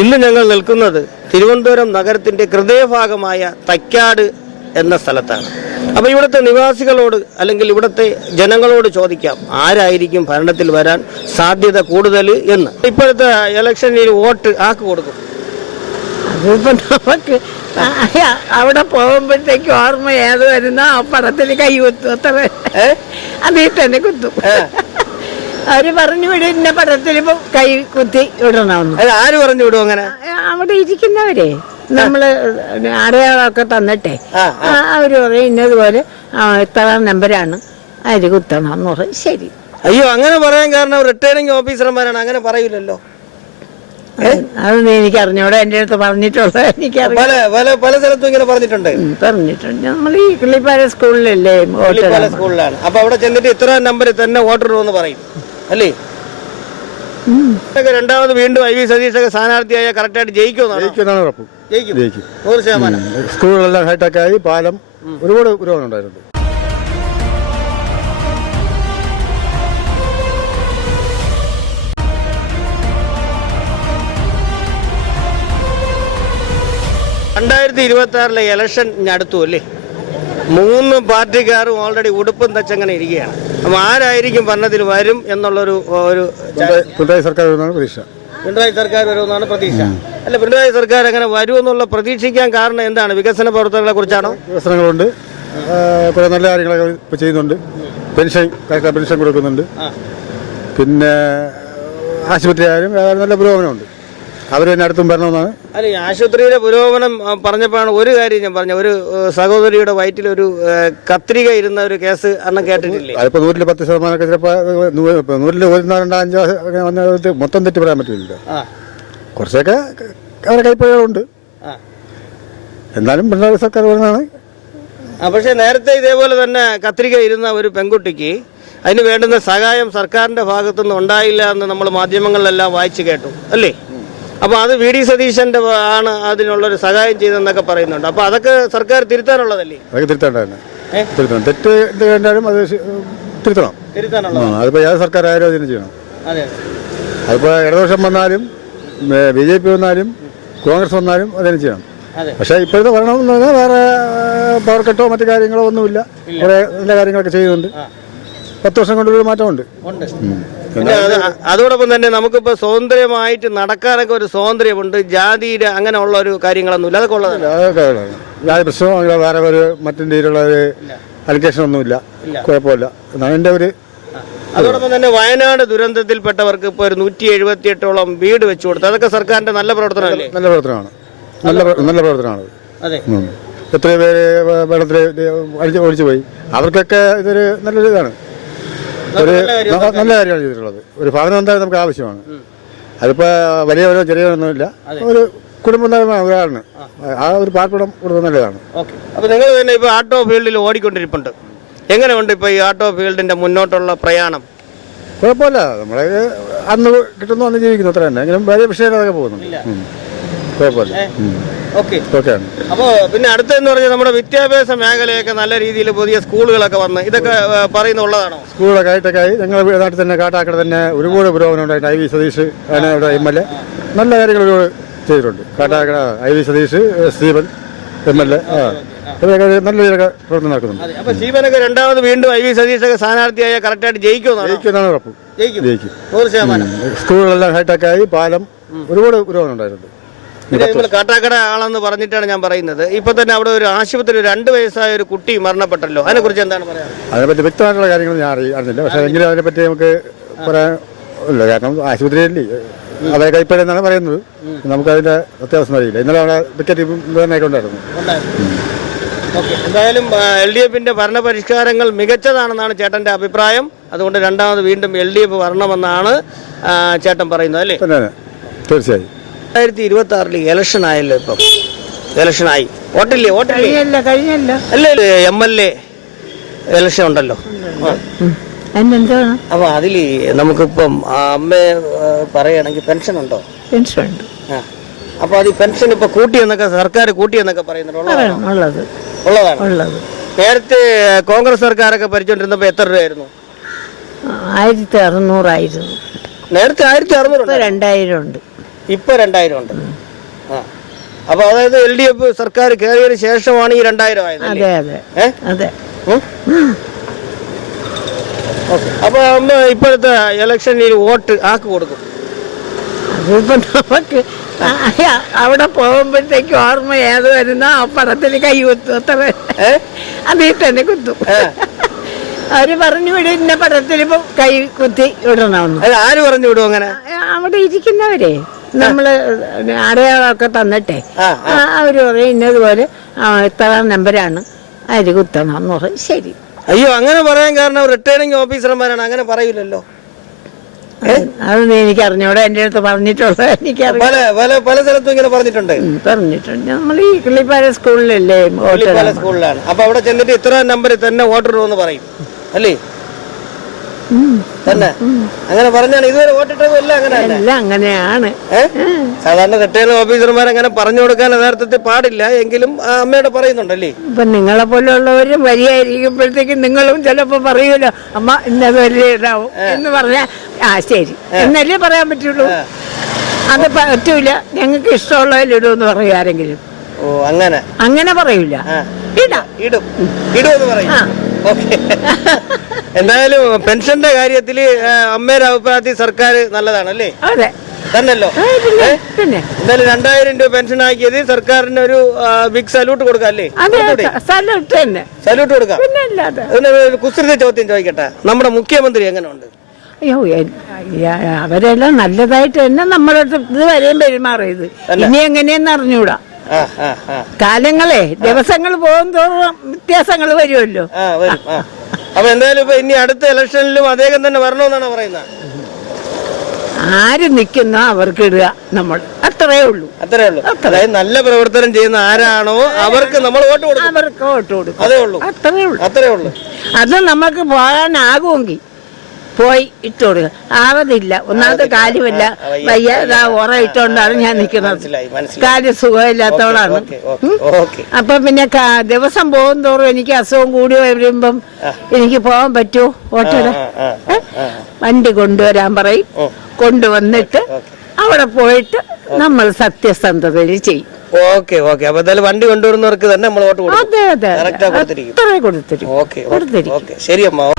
ഇന്ന് ഞങ്ങൾ നിൽക്കുന്നത് തിരുവനന്തപുരം നഗരത്തിന്റെ ഹൃദയഭാഗമായ തൈക്കാട് എന്ന സ്ഥലത്താണ്. അപ്പോൾ ഇവിടുത്തെ നിവാസികളോട് അല്ലെങ്കിൽ ഇവിടുത്തെ ജനങ്ങളോട് ചോദിക്കാം ആരായിരിക്കും ഭരണത്തിൽ വരാൻ സാധ്യത കൂടുതൽ എന്ന്. ഇപ്പോഴത്തെ ഇലക്ഷനിൽ വോട്ട് ആർക്ക് കൊടുക്കും? അതിപ്പോ നമുക്ക് അവിടെ പോകുമ്പോഴത്തേക്ക് ഓർമ്മ ഏത് വരുന്നോ ആ പടത്തിൽ കൈ കുത്തും. അത്ര അതിൽ തന്നെ കുത്തും. അവര് പറഞ്ഞു വിടും ഇന്ന പടത്തിൽ ഇപ്പൊ കൈ കുത്തി വിടണമെന്ന്. ആര് പറഞ്ഞു വിടും? അങ്ങനെ അവിടെ ഇരിക്കുന്നവരെ നമ്മള് അടയാളമൊക്കെ തന്നിട്ടേ അവര് പറയും ഇന്നതുപോലെ ഇത്ര നമ്പരാണ് അതിൽ കുത്തണം എന്ന് പറയും. ശരി. അയ്യോ, അങ്ങനെ പറയാൻ കാരണം റിട്ടേണിംഗ് ഓഫീസർമാരാണ്. അങ്ങനെ പറയൂലല്ലോ. അതൊന്നും എനിക്ക് അറിഞ്ഞൂടെ. എന്റെ അടുത്ത് പറഞ്ഞിട്ടുള്ളത് എനിക്കറിയാം. പല സ്ഥലത്തും ഇങ്ങനെ പറഞ്ഞിട്ടുണ്ട്. നമ്മൾ ഈ കിള്ളിപ്പാല സ്കൂളിലല്ലേ സ്കൂളിലാണ്. അപ്പൊ അവിടെ ചെന്നിട്ട് ഇത്ര നമ്പറിൽ തന്നെ വോട്ടർ എന്ന് പറയും അല്ലേ? രണ്ടാമത് വീണ്ടും ഐ വി സതീശൊക്കെ സ്ഥാനാർത്ഥിയായ കറക്റ്റായിട്ട് ജയിക്കുമെന്നാണ് ഉറപ്പ്. ജയിക്കും 100%. സ്കൂളെല്ലാം ഹൈടെക് ആയി, പാലം ഒരുപാട് പുരോഗമനം ഉണ്ടായിട്ടുണ്ട്. (2026) ഇലക്ഷൻ അടുത്തു അല്ലേ? 3 പാർട്ടിക്കാരും ഓൾറെഡി ഉടുപ്പും തച്ചങ്ങനെ ഇരിക്കുകയാണ്. അപ്പൊ ആരായിരിക്കും ഭരണത്തിൽ വരും എന്നുള്ളൊരു പിണറായി സർക്കാർ വരുമെന്നാണ് പ്രതീക്ഷ. പിണറായി സർക്കാർ വരുമെന്നാണ് പ്രതീക്ഷ. അല്ല, പിണറായി സർക്കാർ അങ്ങനെ വരുമെന്നുള്ള പ്രതീക്ഷിക്കാൻ കാരണം എന്താണ്? വികസന പ്രവർത്തനങ്ങളെ കുറിച്ചാണോ? വികസനങ്ങളുണ്ട്, കുറെ നല്ല കാര്യങ്ങളൊക്കെ ഇപ്പോൾ ചെയ്യുന്നുണ്ട്. പെൻഷൻ കൊടുക്കുന്നുണ്ട്. പിന്നെ ആശുപത്രി ആയാലും നല്ല പുരോഗമനമുണ്ട്. അവർ തന്നെ അടുത്തും വരണമെന്നാണ്. അല്ല, ഈ ആശുപത്രിയിലെ പുരോഗമനം പറഞ്ഞപ്പോഴാണ് ഒരു കാര്യം ഞാൻ പറഞ്ഞ. ഒരു സഹോദരിയുടെ വയറ്റിൽ ഒരു കത്രിക ഇരുന്ന ഒരു കേസ് അന്ന് കേട്ടിട്ടില്ലേ? അതിപ്പോ 110% ചിലപ്പോൾ 100 1 മൊത്തം തെറ്റ് പറയാൻ പറ്റില്ല. കുറച്ചൊക്കെ അവരുടെ കൈപ്പിഴകളുണ്ട്. എന്നാലും പിണറായി സർക്കാർ വരുന്നതാണ്. പക്ഷെ നേരത്തെ ഇതേപോലെ തന്നെ കത്രിക ഇരുന്ന ഒരു പെൺകുട്ടിക്ക് അതിന് വേണ്ടുന്ന സഹായം സർക്കാരിന്റെ ഭാഗത്തുനിന്ന് ഉണ്ടായില്ല എന്ന് നമ്മൾ മാധ്യമങ്ങളിലെല്ലാം വായിച്ചു കേട്ടു അല്ലേ? അപ്പോൾ അത് വി ഡി സതീശന്റെ ആണ് അതിനുള്ളൊരു സഹായം ചെയ്തെന്നൊക്കെ പറയുന്നുണ്ട്. അപ്പോൾ അതൊക്കെ സർക്കാർ തിരുത്താനുള്ളതല്ലേ? അതൊക്കെ തിരുത്തണം. തെറ്റ് എന്ത് കണ്ടാലും അത് തിരുത്തണം. അതിപ്പോ ഏത് സർക്കാർ ആയാലും അതിന് ചെയ്യണം. അതിപ്പോ ഇടതുപക്ഷം വന്നാലും BJP വന്നാലും കോൺഗ്രസ് വന്നാലും അതിന് ചെയ്യണം. പക്ഷെ ഇപ്പോഴത്തെ ഭരണം എന്ന് പറഞ്ഞാൽ വേറെ പവർ കട്ടോ മറ്റു കാര്യങ്ങളോ ഒന്നുമില്ല. കുറെ നല്ല കാര്യങ്ങളൊക്കെ ചെയ്യുന്നുണ്ട്. 10 വർഷം കൊണ്ടൊരു മാറ്റമുണ്ട്. അതോടൊപ്പം തന്നെ നമുക്കിപ്പോ സ്വാതന്ത്ര്യമായിട്ട് നടക്കാനൊക്കെ ഒരു സ്വാതന്ത്ര്യമുണ്ട്. ജാതിയുടെ അങ്ങനെയുള്ള ഒരു കാര്യങ്ങളൊന്നുമില്ല. അതൊക്കെ ഉള്ളതല്ല. ജാതി പ്രശ്നമോ വേറെ ഒരു മറ്റു രീതിയിലുള്ള ഒരു അലിഗേഷൻ ഒന്നുമില്ല. കുഴപ്പമില്ല എന്നാണ് എൻ്റെ ഒരു. അതോടൊപ്പം തന്നെ വയനാട് ദുരന്തത്തിൽപ്പെട്ടവർക്ക് ഇപ്പോൾ ഒരു 178ഓളം വീട് വെച്ചു കൊടുത്തു. അതൊക്കെ സർക്കാരിന്റെ നല്ല പ്രവർത്തനമല്ലേ? നല്ല പ്രവർത്തനമാണ്. നല്ല പ്രവർത്തനമാണ്. എത്രയോ പേര് വെള്ളത്തിൽ ഒഴിച്ചു പോയി. അവർക്കൊക്കെ ഇതൊരു നല്ലൊരു ഇതാണ്. ഒരു നല്ല കാര്യമാണ് ചെയ്തിട്ടുള്ളത്. ഒരു ഭവനം എന്തായാലും നമുക്ക് ആവശ്യമാണ്. അതിപ്പോ വലിയവരോ ചെറിയവരൊന്നുമില്ല. ഒരു കുടുംബം ഒരാളിന് ആ ഒരു പാർപ്പിടം കൊടുക്കുന്നത് നല്ലതാണ്. അപ്പൊ നിങ്ങൾ തന്നെ ഇപ്പൊ ആട്ടോ ഫീൽഡിൽ ഓടിക്കൊണ്ടിരിപ്പുണ്ട്. എങ്ങനെയുണ്ട് ഇപ്പൊ ഈ ആട്ടോ ഫീൽഡിന്റെ മുന്നോട്ടുള്ള പ്രയാണം? കുഴപ്പമില്ല. നമ്മളെ അന്ന് കിട്ടുന്നു അന്ന് ജീവിക്കുന്നു അത്ര തന്നെ. എങ്കിലും വലിയ വിഷയങ്ങളൊക്കെ പോകുന്നുണ്ട്. കുഴപ്പമില്ല. അപ്പോ പിന്നെ അടുത്തെന്ന് പറഞ്ഞാൽ നമ്മുടെ വിദ്യാഭ്യാസ മേഖലയൊക്കെ നല്ല രീതിയിൽ പുതിയ സ്കൂളുകളൊക്കെ വന്ന് ഇതൊക്കെ പറയുന്നുള്ളതാണോ? സ്കൂളൊക്കെ ആയിട്ടൊക്കെയായി. ഞങ്ങളുടെ നാട്ടിൽ തന്നെ കാട്ടാക്കട തന്നെ ഒരുപാട് പുരോഗമനം ഉണ്ടായിട്ട്. ഐ വി സതീഷ് ഇവിടെ MLA നല്ല കാര്യങ്ങൾ ഒരുപാട് ചെയ്തിട്ടുണ്ട്. Kattakada I V Sathish, Steven MLA ഇവരൊക്കെ നല്ല രീതിയിലൊക്കെ പ്രവർത്തനം നടക്കുന്നുണ്ട്. അപ്പൊ സ്റ്റീവനൊക്കെ രണ്ടാമത് വീണ്ടും ഐ വി സതീഷൊക്കെ സ്ഥാനാർത്ഥിയായ കറക്റ്റായിട്ട് ജയിക്കുമെന്നാണ് ഉറപ്പ്. ജയിക്കും 100%. സ്കൂളുകളെല്ലാം ഹൈടെക് ആയി, പാലം ഒരുപാട് പുരോഗമനം ഉണ്ടായിട്ടുണ്ട്. കാട്ടാക്കട ആളെന്ന് പറഞ്ഞിട്ടാണ് ഞാൻ പറയുന്നത്. ഇപ്പൊ തന്നെ അവിടെ ഒരു ആശുപത്രി 2 വയസ്സായ ഒരു കുട്ടി മരണപ്പെട്ടല്ലോ. അതിനെ കുറിച്ച് എന്താണ് പറയാ? അതിനെപ്പറ്റി വ്യക്തമായിട്ടുള്ള കാര്യങ്ങൾ ഞാൻ അറിഞ്ഞില്ല. പക്ഷെ എങ്കിലും അതിനെപ്പറ്റി നമുക്ക് പറയാനില്ല. കാരണം ആശുപത്രിയല്ലേ അവരെ കൈപ്പഴെന്നാണ് പറയുന്നത്. നമുക്കതിന്റെ അത്യാവശ്യം അറിയില്ല. ഇന്നലെ അവിടെ വിക്കറ്റ് ഉണ്ടായിരുന്നു. എന്തായാലും LDFന്റെ ഭരണപരിഷ്കാരങ്ങൾ മികച്ചതാണെന്നാണ് ചേട്ടന്റെ അഭിപ്രായം. അതുകൊണ്ട് രണ്ടാമത് വീണ്ടും LDF വരണമെന്നാണ് ചേട്ടൻ പറയുന്നത് അല്ലേ? തീർച്ചയായും. 2026 ഇലക്ഷൻ ആയല്ലോ. ഇപ്പം ഇലക്ഷനായി. വോട്ടില്ലേ? അല്ലേ MLA ഇലക്ഷൻ ഉണ്ടല്ലോ. അപ്പൊ അതിൽ നമുക്കിപ്പം അമ്മയെ പറയുകയാണെങ്കിൽ പെൻഷൻ ഉണ്ടോ? പെൻഷൻ ഉണ്ട്. അപ്പൊ അത് പെൻഷൻ ഇപ്പൊ കൂട്ടിയെന്നൊക്കെ സർക്കാർ കൂട്ടിയെന്നൊക്കെ പറയുന്നുണ്ട്. ഉള്ളതാണ്. നേരത്തെ കോൺഗ്രസ് സർക്കാരൊക്കെ ഭരിച്ചോണ്ടിരുന്നപ്പോ എത്ര രൂപയായിരുന്നു? 1600 ആയിരുന്നു. നേരത്തെ 1600. 2000 ഉണ്ട്. ഇപ്പൊ 2000 ഉണ്ട്. ആ അപ്പൊ അതായത് LDF സർക്കാർ കയറിയതിന് ശേഷമാണ് ഈ 2000 ആയത്. അതെ അതെ അതെ. അപ്പൊ അമ്മ ഇപ്പോഴത്തെ ഇലക്ഷനിൽ വോട്ട് ആക്ക് കൊടുക്കും? അതിപ്പോ നമുക്ക് അവിടെ പോകുമ്പോഴത്തേക്ക് ഓർമ്മ ഏത് വരുന്നോ ആ പടത്തിൽ കൈ കുത്തും, അത്ര. അതിൽ തന്നെ കുത്തും. അവര് പറഞ്ഞു വിടും ഇന്ന പടത്തിൽ ഇപ്പൊ കൈ കുത്തി വിടണമെന്ന്. ആര് പറഞ്ഞു വിടും അങ്ങനെ? അവിടെ ഇരിക്കുന്നവരെ നമ്മള് അടയാളമൊക്കെ തന്നിട്ടേ അവര് പറയും ഇന്നതുപോലെ ഇത്ര നമ്പരാണ് അതിൽ കുത്തണം എന്ന് പറയും. ശരി. അയ്യോ, അങ്ങനെ പറയാൻ കാരണം റിട്ടേണിംഗ് ഓഫീസർമാരാണ്, അങ്ങനെ പറയില്ലല്ലോ. അതൊന്നും എനിക്ക് അറിഞ്ഞൂടെ, എന്റെ അടുത്ത് പറഞ്ഞിട്ടുള്ളത് എനിക്കറിയാം. പല സ്ഥലത്തും ഇങ്ങനെ പറഞ്ഞിട്ടുണ്ട്. നമ്മൾ ഈ കിള്ളിപ്പാല സ്കൂളിലല്ലേ സ്കൂളിലാണ്. അപ്പൊ അവിടെ ചെന്നിട്ട് ഇത്ര നമ്പർ തന്നെ വോട്ട് ഇടുമെന്ന് പറയും അല്ലേ? തന്നെ അങ്ങനെ പറഞ്ഞാണ് ഇതുവരെ വോട്ടിട്ടതും എല്ലാം അങ്ങനെയാണ്. സാധാരണ റിട്ടേണിംഗ് ഓഫീസർമാർ അങ്ങനെ പറഞ്ഞു കൊടുക്കാൻ യഥാർത്ഥത്തിൽ പാടില്ല, എങ്കിലും അമ്മയോട് പറയുന്നുണ്ടല്ലേ. ഇപ്പൊ നിങ്ങളെ പോലെയുള്ളവരും വരിയായിരിക്കുമ്പോഴത്തേക്കും നിങ്ങളും ചിലപ്പോ പറയൂലോ അമ്മ ഇന്നത് വലിയ ഇതാവും എന്ന് പറഞ്ഞാ ശരി എന്നല്ലേ പറയാൻ പറ്റുള്ളൂ. അത് പറ്റൂല, ഞങ്ങൾക്ക് ഇഷ്ടമുള്ളതിലിടുമെന്ന് പറയും ആരെങ്കിലും. ഓ അങ്ങനെ അങ്ങനെ പറയൂല, ഇടുമെന്ന് പറയും. എന്തായാലും പെൻഷന്റെ കാര്യത്തില് അമ്മയുടെ അഭിപ്രായത്തിൽ സർക്കാർ നല്ലതാണല്ലേ? അതെ തന്നല്ലോ. പിന്നെ എന്തായാലും 2000 രൂപ പെൻഷൻ ആക്കിയത് സർക്കാരിന് ഒരു ബിഗ് സല്യൂട്ട് കൊടുക്കാം അല്ലേ? സല്യൂട്ട് കൊടുക്കാം. കുസൃതി ചോദ്യം ചോദിക്കട്ടെ, നമ്മുടെ മുഖ്യമന്ത്രി എങ്ങനെയുണ്ട്? അയ്യോ, അവരെല്ലാം നല്ലതായിട്ട് തന്നെ നമ്മുടെ ഇതുവരെയും പെരുമാറിയത്. ഇനി എങ്ങനെയെന്ന് അറിഞ്ഞൂടാ. കാലങ്ങളെ ദിവസങ്ങൾ പോകും തോറും വ്യത്യാസങ്ങൾ വരുമല്ലോ. അപ്പൊ എന്തായാലും ഇപ്പൊ ഇനി അടുത്ത ഇലക്ഷനിലും അദ്ദേഹം തന്നെ വരണമെന്നാണ് പറയുന്നത്. ആര് നിൽക്കുന്നോ അവർക്ക് ഇടുക നമ്മൾ, അത്രേ ഉള്ളൂ. അതായത് നല്ല പ്രവർത്തനം ചെയ്യുന്ന ആരാണോ അവർക്ക് നമ്മൾ വോട്ട് കൊടുക്കും. അവർക്ക് വോട്ട് കൊടുക്കും, അത്രേ ഉള്ളൂ. അത് നമുക്ക് പോകാനാകുമെങ്കിൽ പോയി ഇട്ട് കൊടുക്കുക. ആവതില്ല, ഒന്നാമത്തെ കാര്യമല്ല, വയ്യ ഉറ ഇട്ടോണ്ടാണ് ഞാൻ നിൽക്കുന്നത്. കാര്യം സുഖമില്ലാത്തവളാണ്. അപ്പൊ പിന്നെ ദിവസം പോകും തോറും എനിക്ക് അസുഖം കൂടി വരുമ്പം എനിക്ക് പോകാൻ പറ്റുമോ വോട്ടിടാൻ? വണ്ടി കൊണ്ടുവരാൻ പറയും, കൊണ്ടുവന്നിട്ട് അവിടെ പോയിട്ട് നമ്മൾ സത്യസന്ധതയിൽ ചെയ്യും. ഓക്കെ. അപ്പൊ എന്തായാലും വണ്ടി കൊണ്ടുവരുന്നവർക്ക് തന്നെ നമ്മൾ വോട്ട് കൊടുക്കും. അതെ അതെ, അത്രേ കൊടുത്തിരിക്കും. ശരി അമ്മ.